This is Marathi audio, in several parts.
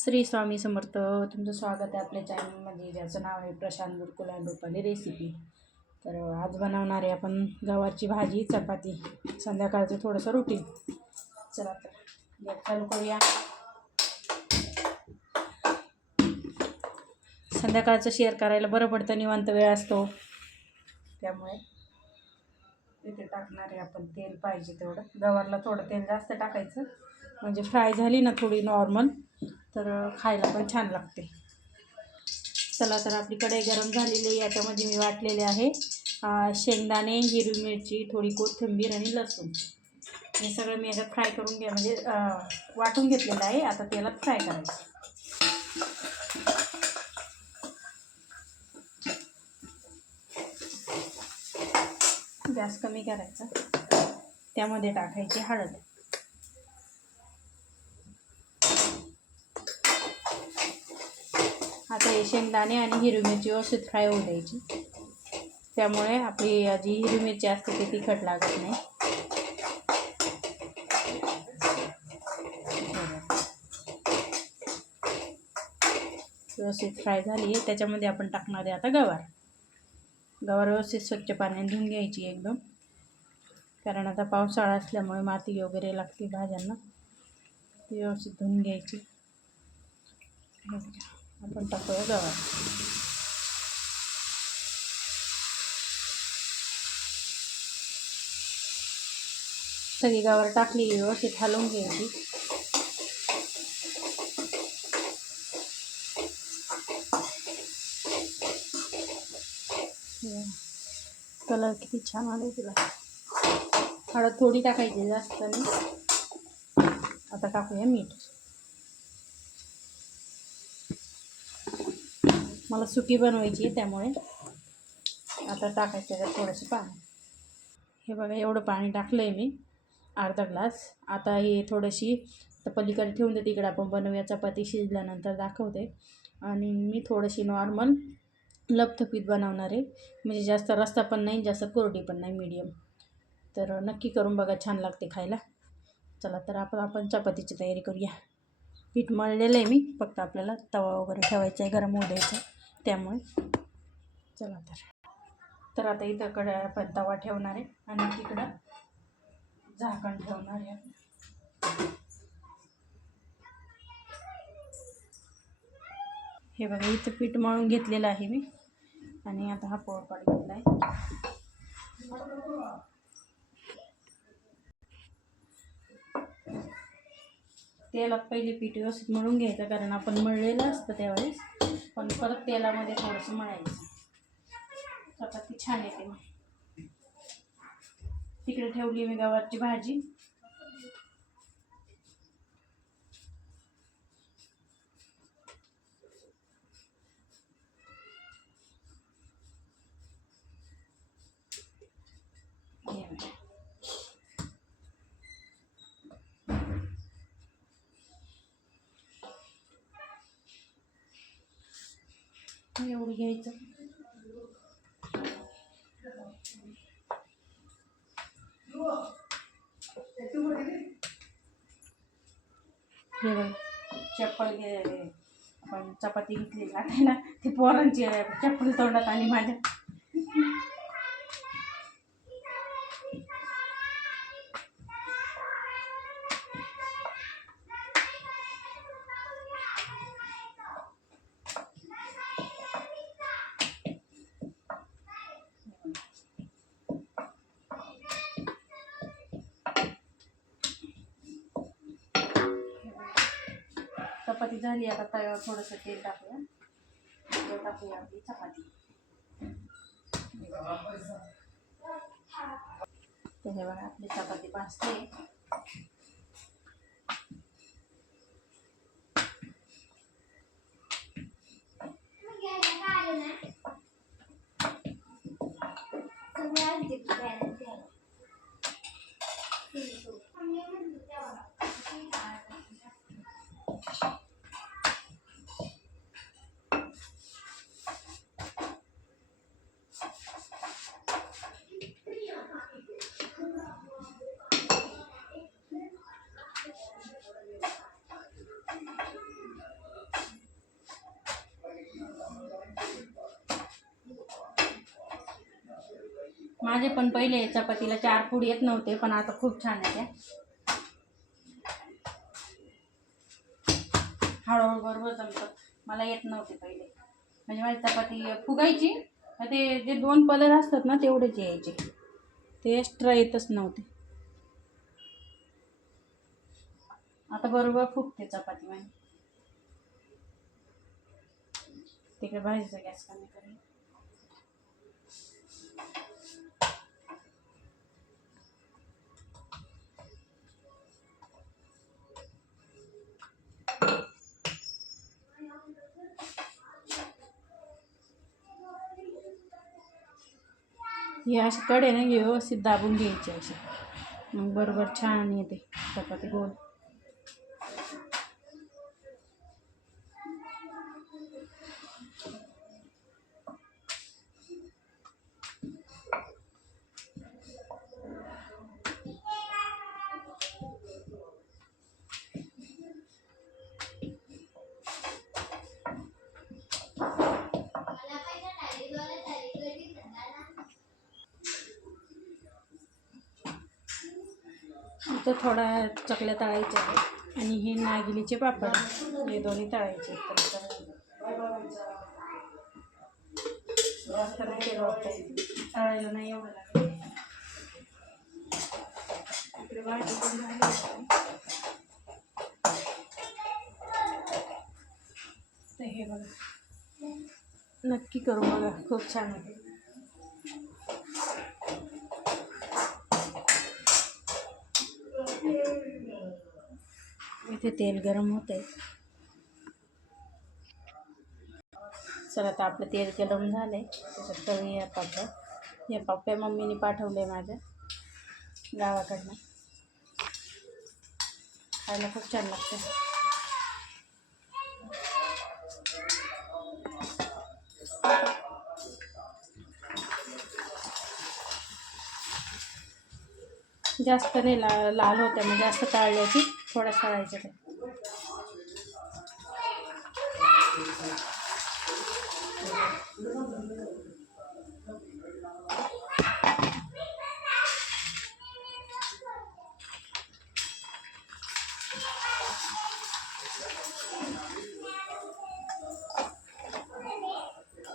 श्री स्वामी समर्थ तुमचं स्वागत आहे आपल्या चॅनलमध्ये ज्याचं नाव आहे प्रशांत गुरुकुल अँड रुपाली रेसिपी तर आज बनवणार आहे आपण गवारची भाजी चपाती. संध्याकाळचं थोडंसं रुटीन चला तर गॅस चालू करूया. संध्याकाळचं शेअर करायला बरं पडतं निवांत वेळ असतो. त्यामुळे तिथे टाकणार आहे आपण तेल पाहिजे तेवढं. गवारला थोडं तेल जास्त टाकायचं. म्हणजे फ्राय झाली ना थोडी नॉर्मल तर खायला पण छान लागते. चला तर आपली कढई गरम झालेली आहे. याच्यामध्ये मी वाटलेले आहे शेंगदाणे हिरवी मिरची थोडी कोथिंबीर आणि लसूण. हे सगळं मी याच्यात फ्राय करून घ्या म्हणजे वाटून घेतलेलं आहे. आता तेलात फ्राय करायचं. गॅस कमी करायचा. त्यामध्ये टाकायची हळद. शेंगदाणे आणि हिरवी मिरची व्यवस्थित फ्राय होऊ द्यायची. त्यामुळे आपली जी हिरवी मिरची असते ती तिखट लागत नाही. व्यवस्थित फ्राय झाली आहे त्याच्यामध्ये आपण टाकणार आहे आता गवार. गवार व्यवस्थित स्वच्छ पाण्याने धुवून घ्यायची एकदम. कारण आता पावसाळा असल्यामुळे माती वगैरे लागते भाज्यांना. ती व्यवस्थित धुवून घ्यायची. आपण टाकूया गवार सगळी गावावर टाकली व्यवस्थित हलवून घ्यायची. कलर किती छान आले तिला. हळद थोडी टाकायची जास्त नाही. आता टाकूया मीठ. मला सुकी बनवायची आहे त्यामुळे आता टाकायचं त्याच्यात थोडंसं पाणी. हे बघा एवढं पाणी टाकलं आहे मी अर्धा ग्लास. आता हे थोडीशी तर पलीकडे ठेवून देते इकडे आपण बनवूया. चपाती शिजल्यानंतर दाखवते. आणि मी थोडीशी नॉर्मल लपथपीत बनवणार आहे. म्हणजे जास्त रस्ता पण नाही जास्त कोरडी पण नाही मीडियम तर नक्की करून बघा छान लागते खायला. चला तर आपण आपण चपातीची तयारी करूया. पीठ मळलेलं आहे मी फक्त आपल्याला तवा वगैरे ठेवायचा आहे गरम होऊ द्यायचं त्यामुळे. चला तर. तर आता इथं कड तवा ठेवणार आहे आणि तिकडं झाकण ठेवणार आहे. हे बघा इथं पीठ मळून घेतलेलं आहे मी. आणि आता हा पोळपाट घेतला आहे तेलात पहिले पीठ व्यवस्थित मळून घ्यायचं कारण आपण मळलेलं असतं त्यावेळेस. पण परत तेलामध्ये थोडंसं मळायचं. चपाती छान येते मग. तिकडे ठेवली मी गवारची भाजी. करून घ्यायचं. हे बघ चप्पल घे. आपण चपाती घेतली लाटायला ती पोरांची चप्पल तोंडात आली माझ्या. चपाती झाली आता तव्यावर थोडंसं तेल टाकूया. तेल टाकूया आपली चपाती. तर हे बघा आपली चपाती भाजते. माझे पण पहिले चपातीला चार फूड येत नव्हते पण आता खूप छान येते हळूहळू बरोबर जमतं. मला येत नव्हते पहिले. म्हणजे माझी चपाती फुगायची ते जे दोन पदर असतात ना तेवढेच यायचे. ते एक्स्ट्रा येतच नव्हते. आता बरोबर फुगते चपाती माझी. तिकडे भाजीचा गॅस कमी करेल हे असे कडेनं व्यवस्थित दाबून घ्यायचे असे. मग बरोबर छान येते. चपाती गोल. इथं थोडा चकल्या तळायच्या आणि हे नागिलीचे पापड हे दोन्ही तळायचे जास्त नाही केलं वाटतं तळायला नाही एवढं लागेल इकडे भाजी पण तर हे बघा. नक्की करू बघा. खूप छान आहे. इथे तेल गरम होत आहे चला आता आपलं तेल गरम झालं आहे त्याच्यात तळूया पापड्या. या पापड्या मम्मीने पाठवले माझ्या. गावाकडनं. खायला खूप छान लागते जास्त नाही ला लाल होत्या मग जास्त टाळल्याची थोड्या करायचं ते.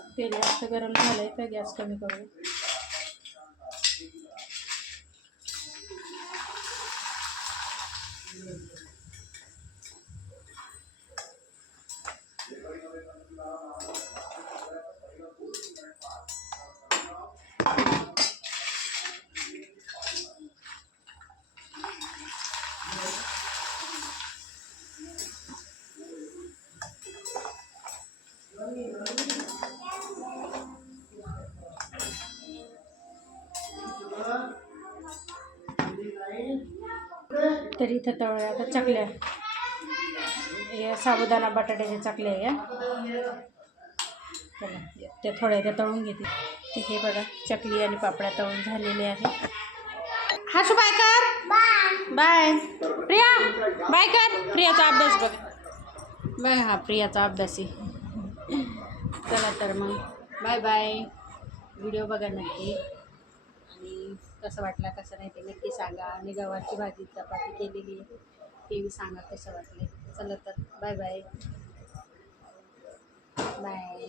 तेल जास्त गरम झालंय तर गॅस कमी करू. तर इथं तळूया आता चकल्या या साबुदाणा बटाट्याच्या चकल्या आहे या चला त्या थोड्या त्या तळून घेते. ते हे बघा चकली आणि पापड्या तळून झालेले आहे. हाशू बाय कर बाय. प्रिया बाय कर प्रियाचा अभ्यास बघ. बघ हा प्रियाचा अभ्यास आहे. चला तर मग. Bye bye. व्हिडिओ बघा नक्की. आणि कसं वाटला कसं नाही ते नक्की सांगा. आणि गव्हाची भाजी चपाती केलेली आहे. ते सांगा कसं वाटले चला तर बाय बाय बाय